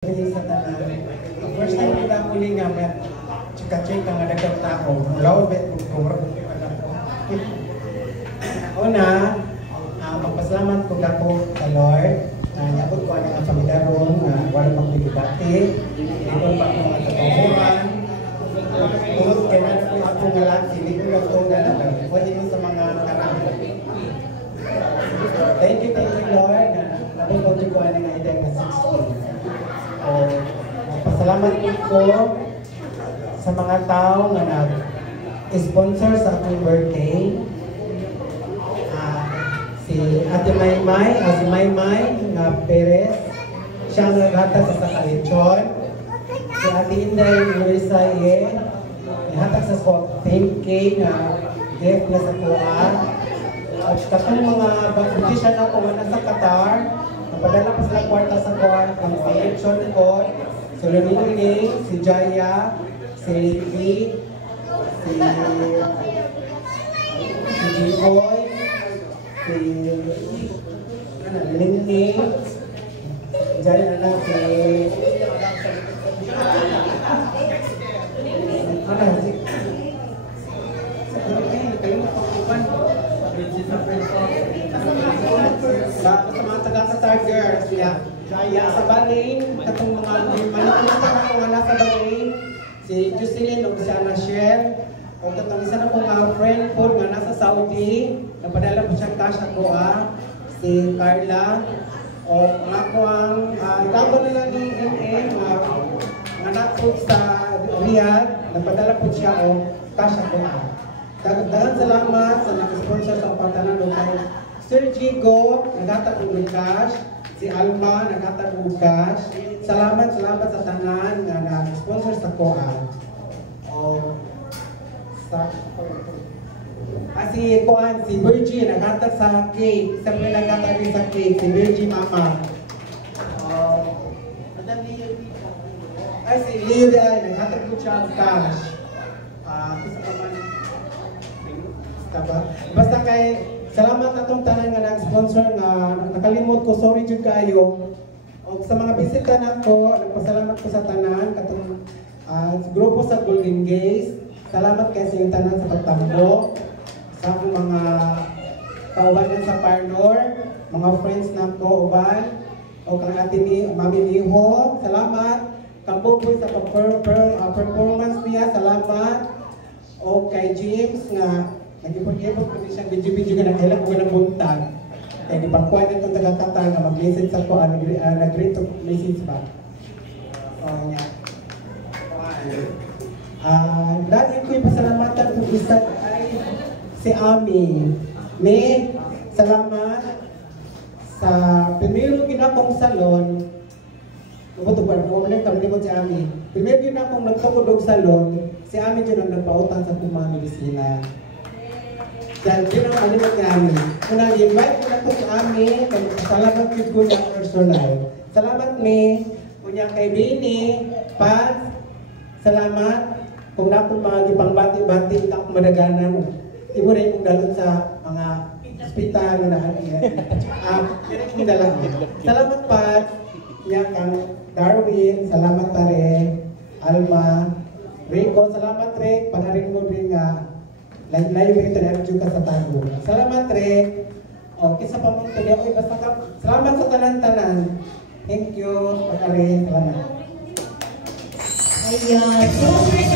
Sa tanan. First time ko na muli nga may chika-check ang nagkang tao. Mulaw, bet, una, magpasalamat ko na po sa Lord. Nyabot ko ang pamilaron, wala magbibigati. Hindi pa mga katahuran. Tungkol kaya na po ako nga lang, hindi ko lang ito na pwede mo sa mga karami. Thank you, Lord. Napagpagod ko ang edad na 60. Pasalamat ko sa mga tao na nag-sponsor sa akong birthday. Si Ate Maymay, si Maymay na Perez, siya ang naghatag sa Sakalechon. Si Ate Inday Luisa Ye, naghatag sa 10K na gift na sa kuha. At katong mga beautician ako na nasa Qatar, napadala pa sila kwarta sa kuha ang Sakalechon ko. Si Lulini, si Jaya, si Ricky, si Jiboy, si Lini, Jaya na si sa mga taga-Qatar girls, Jaya sa Bahrain, katong mga manipulita na kung nasa Bahrain, si Jocelyn o si Anna Sher, o katong isa na kong friend po nga nasa Saudi, napadala po siyang cash ako si Carla, o nga ko ang ikaw nila ni NN, nga nakot sa Riyadh, napadala po siya o cash ako Dagdagan salamat sa nag-sponsor sa patanan o kay Sir Jigo, naghatag ng cash. Si Alma, naghatag ng cash. Salamat sa tanan nga nag-sponsor sa Koan. Si Koan, si Virgie, naghatag sa cake. Siyempre naghatag din sa cake, si Virgie Mama. Si Leo Day, naghatag po siya ang cash. Isa pa man. Basta kay salamat atong tanan nga nag-sponsor nga nakalimot ko, sorry jud kayo. O sa mga bisita nako, nagpasalamat ko sa tanan katong grupo sa Golden Gaze. Salamat kay sa tanan sa pagtambo sa akong mga kaubanan sa Parlor, mga friends nako uban o kang ate ni Mami Miho. Salamat kambuboy sa performance niya. Salamat o kay James nga nag-ipon-ipon ko siyang video-video ka nagkailang ko ng buntag. Kaya ipagkuhan na itong taga-Qatar na mag-message ako, nag-read to message ba? Dahil ko ipasalamatan kung isa ay si Ami. May salamat sa primero ginakong salon. Ito ba? Huwag kami mo si Ami. Primero ginakong nagtukudog salon, si Ami dyan ang nagpautang sa kumang medisina. Yan, yun ang alimot ni Ami. Unang invite ko na ito si Ami, salamat ko niya personal. Salamat ni, kunya kay Bini, Pat, salamat. Kung na akong mga ipangbati-bati, na akong madaganan, ibo rin kong dalon sa mga hospital na yan dalang. Salamat Pat, niya kang Darwin, salamat pare, Alma, Rico, salamat Rick, panarin mo rin nga, layo rin ito ka sa tago. Salamat, Re. O, kisa pa mong tuloy ako. Basta ka. Salamat sa tanan-tanan. Thank you. Pagkari. Salamat. Ayan.